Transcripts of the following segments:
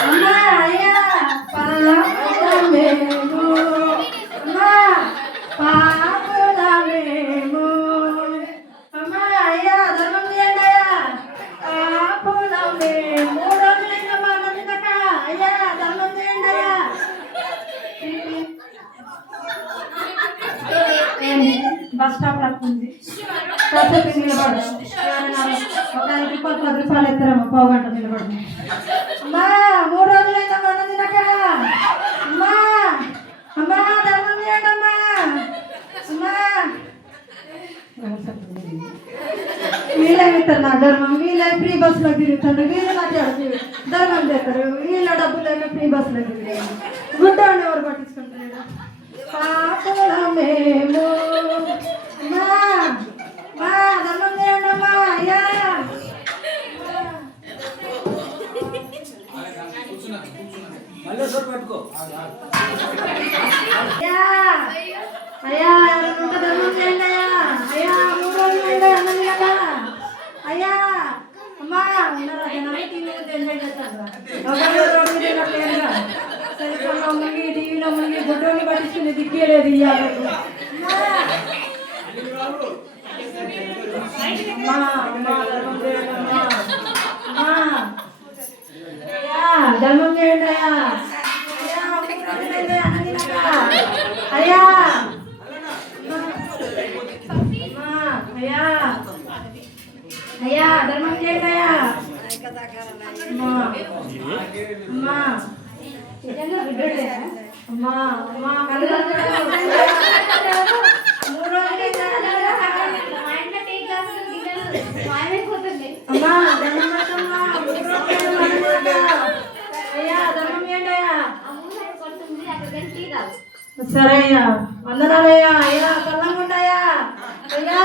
అమ్మా అయ్యా పాపలమేము అమ్మా పాపలమేము అమ్మా అయ్యా ధర్మం చేయండి అయ్యా పాపలమేము 3 రోజులైందమ్మా నందినక అయ్యా ధర్మం చేయండి అయ్యా బస్ స్టాప్ రాకుంది కాసేపు నిలబడు ఒక 5 రూపాయలు 10 రూపాయలు ఎత్తారమ్మా పావుగంట నిలబడు అమ్మా 3 రోజులైందమ్మా నందినక అమ్మా అమ్మా ధర్మం చేయండి అమ్మా అమ్మా వీళ్ళేమిస్తారు నా ధర్మం వీళ్ళే ఫ్రీ బస్సులో తిరుగుతారు వీళ్ళు నాకు ధర్మం చేస్తారు వీళ్ళ డబ్బులు లేక ఫ్రీ బస్సులో తిరిగారు గుడ్డని ఎవరు పట్టించుకుంటారు పాపలమేము అమ్మా మా ధర్మం చేయండి అమ్మా అయ్యా అయ్యా ఎవరైనా ధర్మం చేయండి అయ్యా అయ్యా 3 రోజులు అన్నది కదా అయ్యా అమ్మా ఉన్నారా ఎంజాయ్ చేస్తాను సెల్ఫోన్లో మునిగి టీవీలో మునిగి గుడ్డోని పట్టించుకుని దిక్కేలేదు ఇయ్యాలి ధర్మం చేయండి అయ్యా అయ్యా అయ్యా ధర్మం చేయండి అయ్యా అమ్మా అమ్మా అమ్మా అమ్మా అయ్యా ధర్మం చేయండి అయ్యా సరే అయ్యా వందనాలయ్యా అయ్యా కళ్ళంగుంటాయా అయ్యా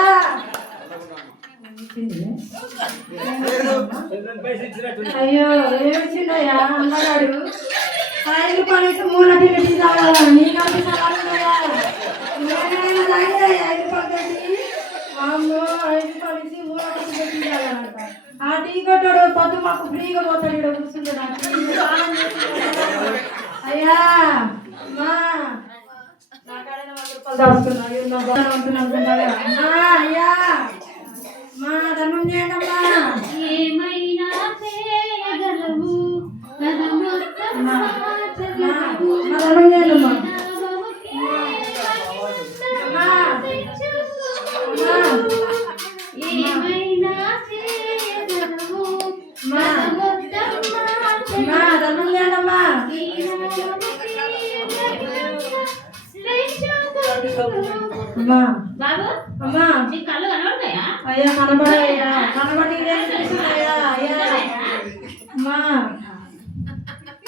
అయ్యో ఏమిచ్చిందయ్యా అన్నగాడు 5 రూపాయలు మూల టికెట్ తాగాలా నీకు సవాలున్నాయా 5 రూపాయలు అమ్మో 5 రూపాయలు మూల టికెట్ తాగాలంట ఆ టికెట్ పొద్దు మాకు ఫ్రీగా పోతాడు ఇక్కడ కూర్చుంటాడు అయ్యా అమ్మా నాకాడైనా 100 రూపాయలు దాచుకున్నాడు అయ్యా మా ధర్మం చేయండి అమ్మా ఏమైనా చేయగలవు మా ధర్మం చేయండి అమ్మా ఏమైనా చేయగలవు మా ధర్మం చేయండి అమ్మా అమ్మా బాబు అమ్మా నీ కళ్ళు కనబడతాయా అయ్యా కనబడయ్యా కనబడి అయ్యా అమ్మా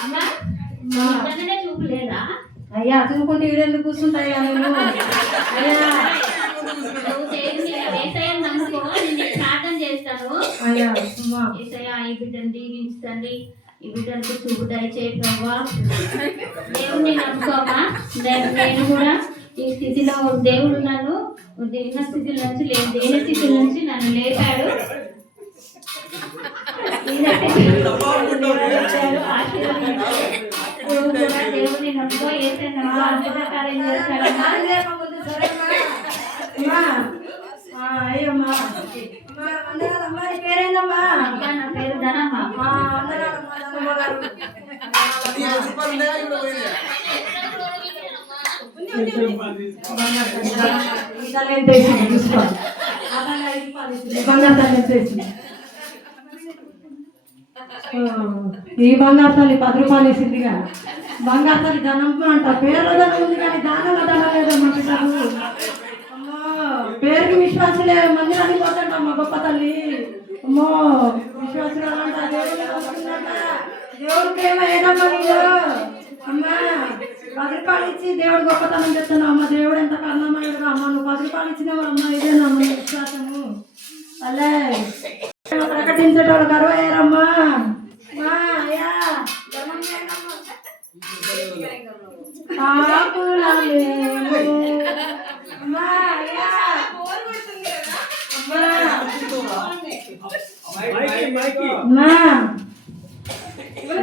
అమ్మా చూపు లేదా అయ్యా చూపుకుంటే ఈడెందుకు కూర్చుంటాయ్యా నేను అయ్యా ఏసయ్యను నమ్ముకో నేను ప్రార్థన చేస్తాను అయ్యా అమ్మా ఏసయ్య ఈ బిడ్డను దీవించండి ఈ బిడ్డలకు చూపు దయచేయి ప్రభా దేవుడిని నమ్ముకోమా నేను కూడా ఈ స్థితిలో దేవుడు నన్ను ఉన్న స్థితి నుంచి దేని స్థితి నుంచి నన్ను లేపాడు దేవుడిని నమ్ముకో ఏసయ్య అద్భుత కార్యం చేస్తాడమ్మా అయ్యమ్మా అమ్మా నీ పేరేందమ్మా నా పేరు ధనమ్మ ఈ బంగారు తల్లి 10 రూపాయలు వేసిందిగా బంగారు తల్లి ధనం అంట పేర్ల ధనం ఉంది కానీ దానంలో ధనం లేదమ్మా అమ్మో పేరుకి విశ్వాసులే మందిరానికి పోతాడమ్మా గొప్ప తల్లి అమ్మో విశ్వాసులు అంట దేవుడు ప్రేమ ఏదమ్మా నీలో అమ్మా 10 రూపాయలు ఇచ్చి దేవుడు గొప్పతనం చెప్తున్నావు అమ్మ దేవుడు ఎంత కర్ణమయ్యాడు అమ్మ నువ్వు 10 రూపాయలు ఇచ్చినావు అమ్మ ఇదేనమ్మ విశ్వాసము అలే ప్రకటించేటోళ్ళు కరువయ్యారమ్మా అయ్యా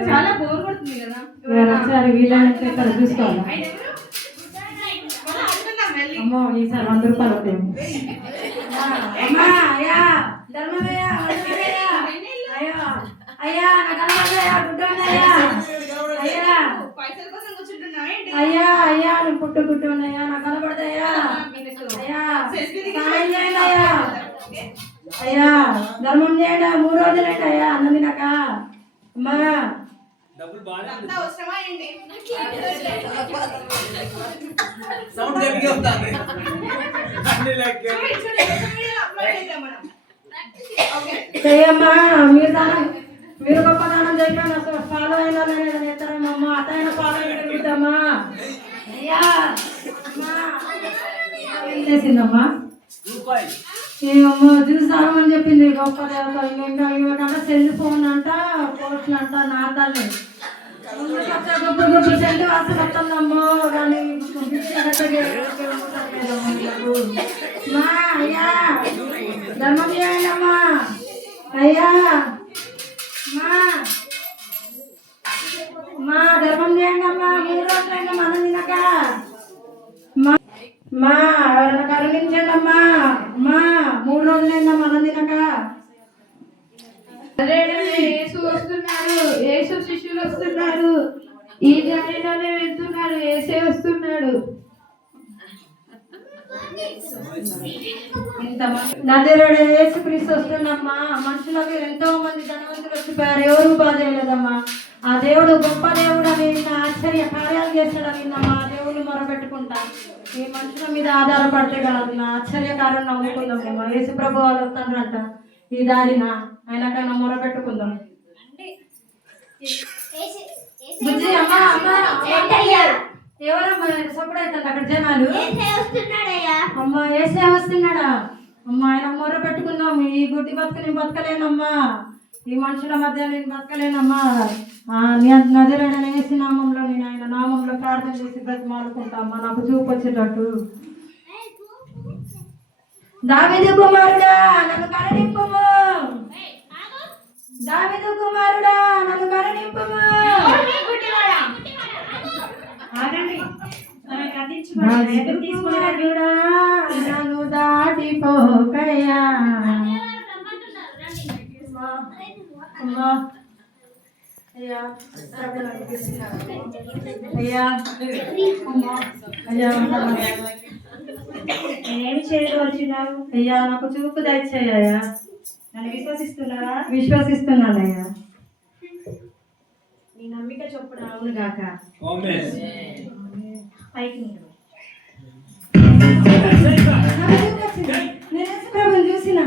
చాలా ఒకసారి వీళ్ళంటే ఇక్కడ చూసుకోవాలి. అమ్మో ఈసారి 100 రూపాయలు అవుతాయి. అమ్మా అయ్యా ధర్మయ్య అయ్యో అయ్యా అయ్యా అయ్యా అయ్యా నువ్వు పుట్టుకుంటున్నాయా నాకు కనబడతాయా అయ్యా సాయం చేయండి అయ్యా అయ్యా ధర్మం చేయండి 3 రోజులేండి అయ్యా అన్నం తినక అమ్మా చెయ్యమ్మా మీరు గొప్ప దానం చేయడం అసలు ఫాలో అయినా ఎత్తారమ్మా అతైనా ఫాలో అయిపోతామా అయ్యా ఏం చేసిందమ్మా ఏమమ్మా చూసామని చెప్పింది గొప్ప దేవత ఇవ్వకంటే సెల్ ఫోన్ అంట పోస్టులు అంట నా తల్లి గొప్ప గొప్ప సెల్ అసలు వస్తుందమ్మో కానీ మా అయ్యా ధర్మం చేయండి అమ్మా అయ్యా మా ధర్మం చేయండి అమ్మా 3 రోజులైనా మనం తినక మా ఎవరైనా కరుణించండి అమ్మా మా 3 రోజులైనా మనం తినక యేసు వస్తున్నాడు, యేసు శిష్యులు వస్తున్నారు, ఈ దారిలోనే వెళ్తున్నారు, యేసే వస్తున్నాడు. నజరేయుడు యేసుక్రీస్తు వస్తుందమ్మా. మనుషులకు ఎంతో మంది ధనవంతులు వచ్చిపోయారు, ఎవరు బాధ చేయలేదమ్మా. ఆ దేవుడు గొప్ప దేవుడు అని ఆశ్చర్య కార్యాలు చేస్తాడని మా దేవుడు మొరపెట్టుకుంటా. ఈ మనుషుల మీద ఆధారపడితే కదా ఆశ్చర్య కార్యం నమ్ముకుందాం. యేసు ప్రభు వాళ్ళు వస్తాడంట ఈ దారిన ఆయనకన్నా మొరపెట్టుకుందాం. బుజ్జి అమ్మా అమ్మా ఎవరమ్మా సొప్పుడైతుంది అక్కడ జనాలు అమ్మా ఏసే వస్తున్నాడా అమ్మా ఆయన మొర్ర పెట్టుకుందాం. ఈ గుడ్డి బతుకు నేను బతకలేనమ్మా, ఈ మనుషుల మధ్య నేను బతకలేనమ్మా. నజరేయుడైన యేసు నామంలో నేను ఆయన నామంలో ప్రార్థన చేసి బ్రతిమాలుకుంటా అమ్మా నాకు చూపు వచ్చేటట్టు. దావీదు కుమారుడా నన్ను కరుణింపుము, దావీదు కుమారుడా నన్ను కరుణింపుము. నన్ను దాటిపోకయ్యా అయ్యా అయ్యా అయ్యా ఏమి చేయవలసినారు అయ్యా నాకు చూపు దయచేయ్యా. నన్ను విశ్వసిస్తున్నారా? విశ్వసిస్తున్నానయ్యా. నీ నమ్మిక చొప్పున అవును గాక. పైకి నేను ప్రభుని చూసిన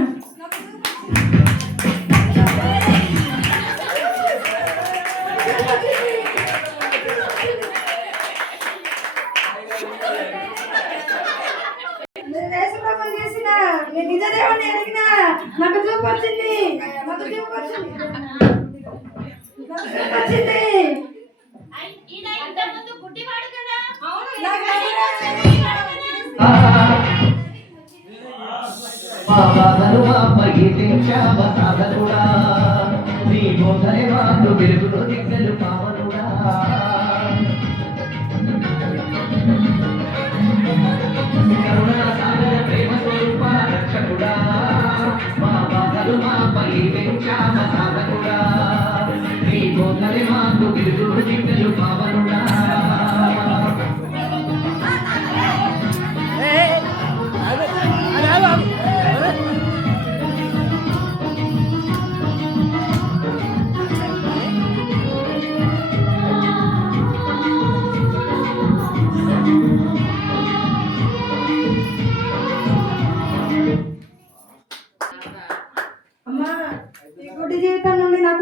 నిజ దేవుడిని అడిగినా నాకు చూపు వచ్చింది, నాకు చూపు వచ్చింది, వచ్చింది.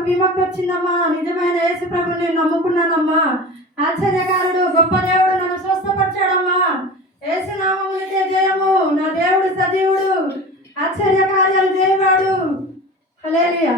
విముక్తి వచ్చిందమ్మా. నిజమైన యేసు ప్రభుని నేను నమ్ముకున్నానమ్మా. ఆశ్చర్యకారుడు గొప్ప దేవుడు నన్ను స్వస్థపరిచాడమ్మా. యేసు నామమునకే జయము. నా దేవుడు సజీవుడు, ఆశ్చర్య కార్యాలు చేయవాడు. హల్లెలూయా.